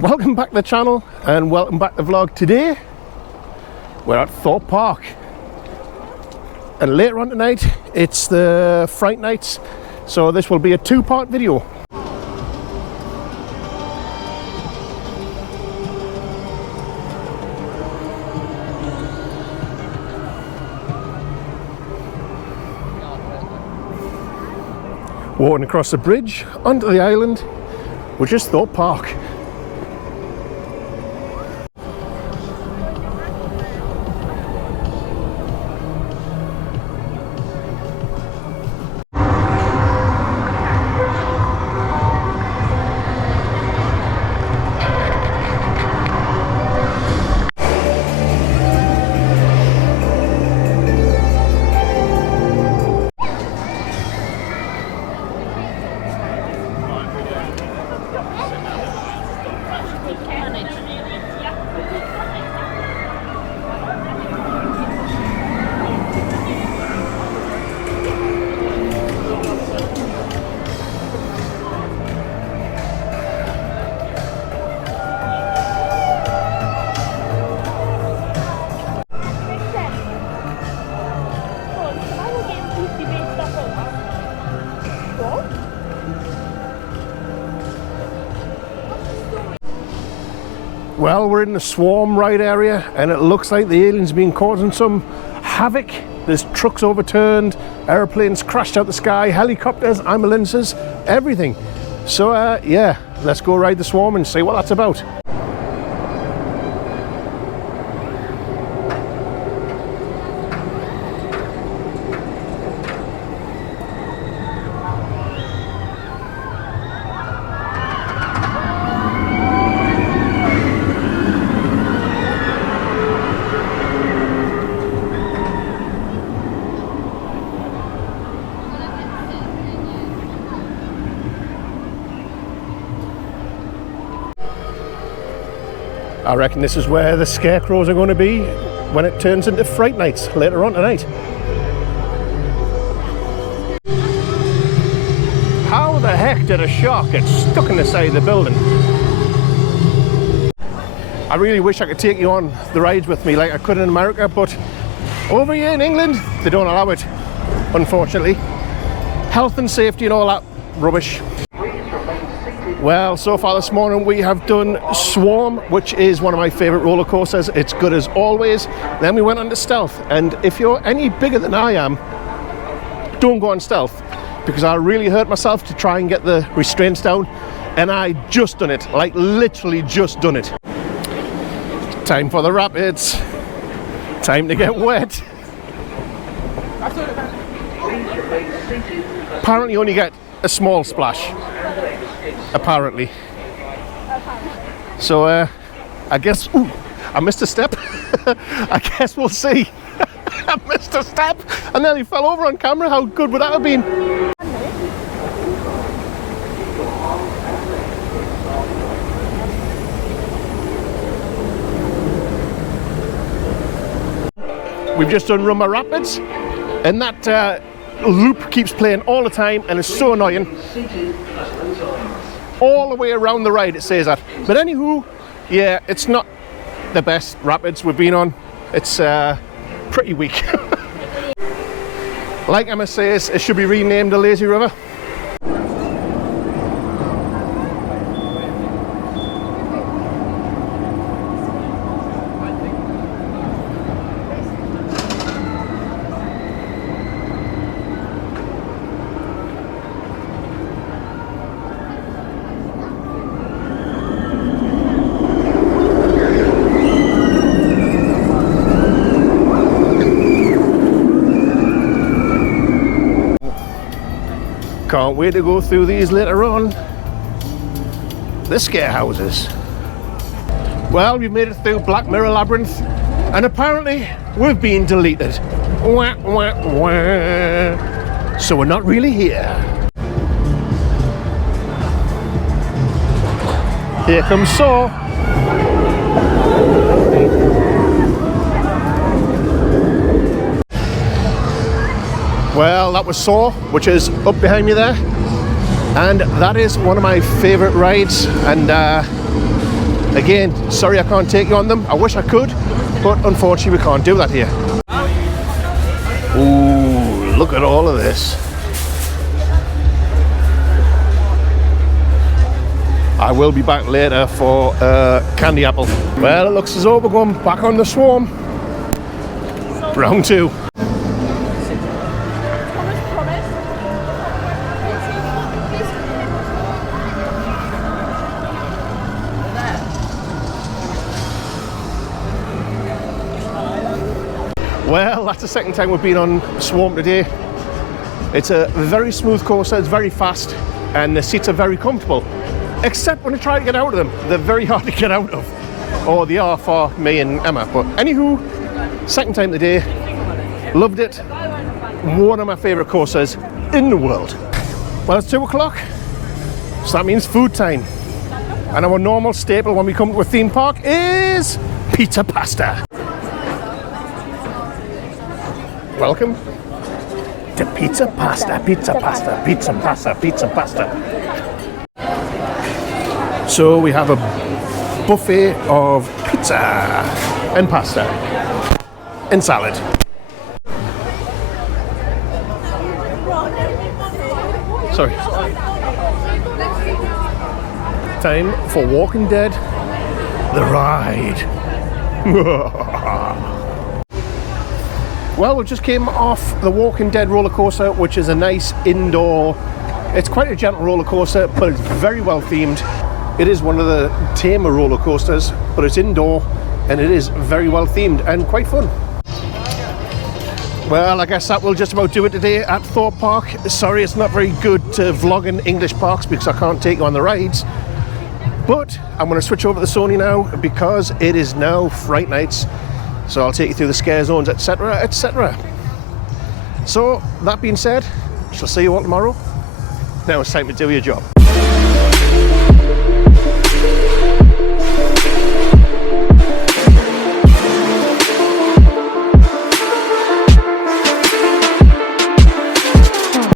Welcome back to the channel and welcome back to the vlog. Today we're at Thorpe Park and later on tonight it's the Fright Nights, so this will be a two-part video. Walking across the bridge onto the island, which is Thorpe Park. Well, we're in the swarm ride area and it looks like the aliens have been causing some havoc. There's trucks overturned, airplanes crashed out the sky, helicopters, ambulances, everything. So yeah, let's go ride the swarm and see what that's about. I reckon this is where the scarecrows are going to be when it turns into Fright Nights later on tonight. How the heck did a shark get stuck in the side of the building? I really wish I could take you on the rides with me like I could in America, but over here in England they don't allow it, unfortunately. Health and safety and all that rubbish. Well, so far this morning we have done Swarm, which is one of my favourite roller coasters. It's good as always. Then we went on to Stealth, and if you're any bigger than I am, don't go on Stealth, because I really hurt myself to try and get the restraints down, and I just done it, like literally just done it. Time for the rapids. Time to get wet. Apparently you only get a small splash. Apparently. So I guess, ooh, I missed a step. I guess we'll see. I missed a step and then he fell over on camera. How good would that have been? We've just done Rumba Rapids and that loop keeps playing all the time and it's so annoying. All the way around the ride it says that. But anywho, yeah, it's not the best rapids we've been on. It's pretty weak. Like Emma says, it should be renamed the Lazy River. Can't wait to go through these later on. The scare houses. Well, we've made it through Black Mirror Labyrinth and apparently we've been deleted. Wah, wah, wah. So we're not really here. Here comes Saw. Well, that was Saw, which is up behind me there, and that is one of my favourite rides, and Again, sorry I can't take you on them. I wish I could, but unfortunately we can't do that here. Ooh, look at all of this. I will be back later for candy apple. Well, it looks as though we're going back on the swarm. Round 2. Well, that's the second time we've been on Swarm today. It's a very smooth coaster, it's very fast, and the seats are very comfortable. Except when I try to get out of them. They're very hard to get out of. Or they are for me and Emma. But anywho, second time today. Loved it. One of my favourite coasters in the world. Well, it's 2 o'clock. So that means food time. And our normal staple when we come to a theme park is pizza pasta. Welcome to pizza pasta, pizza pasta, pizza pasta, pizza pasta. So we have a buffet of pizza and pasta and salad. Sorry. Time for Walking Dead, the ride. Well, we just came off the Walking Dead roller coaster, which is a nice indoor. It's quite a gentle roller coaster, but it's very well themed. It is one of the tamer roller coasters, but it's indoor and it is very well themed and quite fun. Well, I guess that will just about do it today at Thorpe Park. Sorry, it's not very good to vlog in English parks because I can't take you on the rides. But I'm going to switch over to Sony now because it is now Fright Nights. So I'll take you through the scare zones, etc, etc. So, that being said, shall see you all tomorrow. Now it's time to do your job.